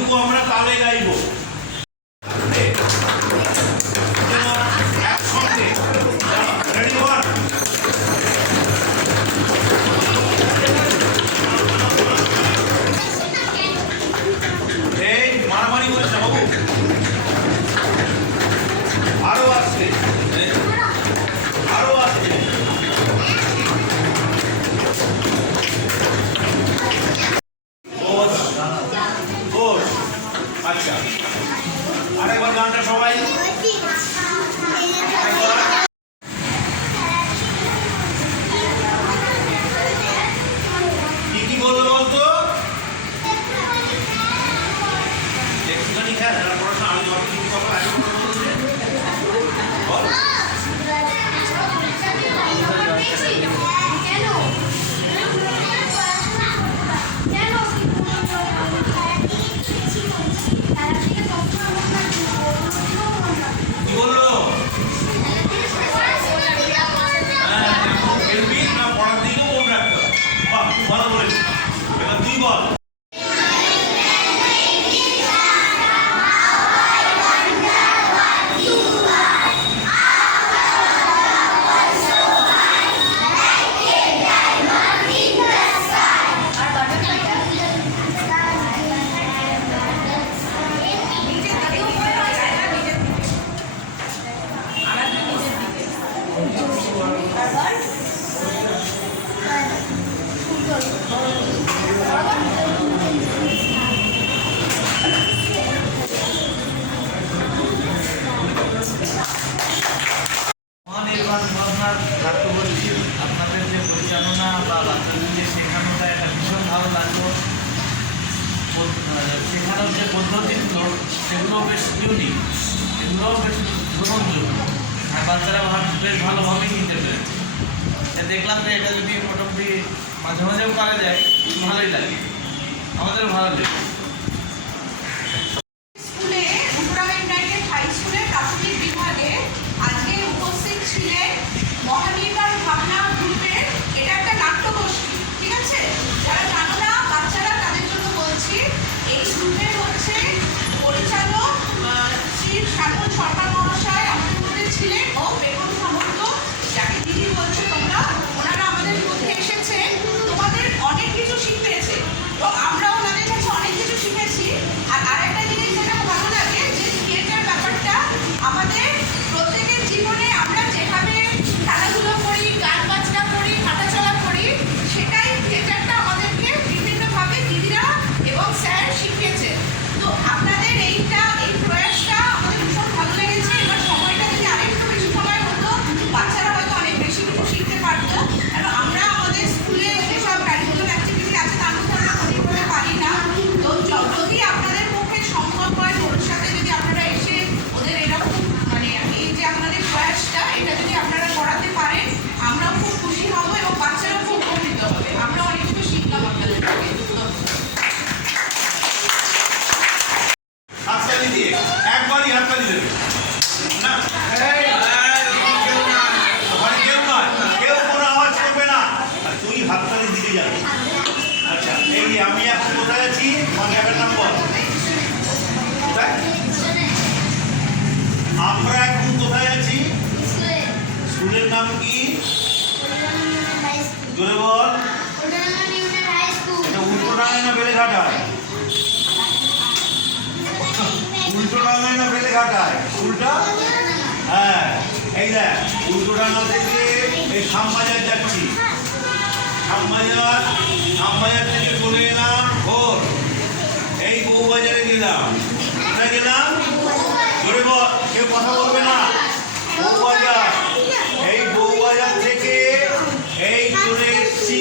এইটুকু আমরা তালে গাইব। মারামারি করিস না বাবু, আরো আসছে, আরো আসছে। আচ্ছা, আরেকবার গানটা সবাই কি কি বলবে বলতো? একটুখানি খেয়াল পড়াশোনা আমি কথা আগে বল। কি বললো? খেলবি না পড়ার দিকেও মন রাখতে হবে। বাহ, খুব ভালো বলেছিস। এবার তুই বল। আপনাদের যে পরিচালনা বা বাচ্চাদের যে শেখানোটা এটা ভীষণ ভালো লাগলো। শেখানোর যে পদ্ধতিগুলো সেগুলো বেশ ইউনিক, এগুলোও বেশ গ্রহণযোগ্য, আর বাচ্চারা বেশ ভালোভাবেই নিতে পেরেছে। দেখলাম যে এটা যদি মোটামুটি মাঝে মাঝেও করা যায় ভালোই লাগে, আমাদেরও ভালো লাগে। একবারই হাততালি দেবে না, কেউ কোনো আওয়াজ করবে না, তুই হাততালি দিতে যাবে। আচ্ছা, এই আমি এখন কোথায় আছি? মানবের নাম বল। আমরা এখন কোথায় আছি? স্কুলের নাম কি? জোরে বল। এটা উল্টোডাঙায় না বেলেঘাটায়? উল্টোডাঙায় না বেলেঘাটায়? উল্টা, হ্যাঁ। এই দেখ, উল্টোডাঙা থেকে এই খামবাজার যাচ্ছি, খামবাজার থেকে চলে এলাম ঘোর, এই বউবাজারে গেলাম। কোথায় গেলাম? জোরে বল, কেউ কথা বলবে না। বউবাজার, এই বউবাজার থেকে এই চলে এসছি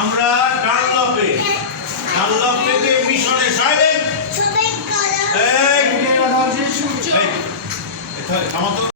আমরা ডানলপে, ডানলপ থেকে মিশনে। সাইলেন্ট। এই আমার তো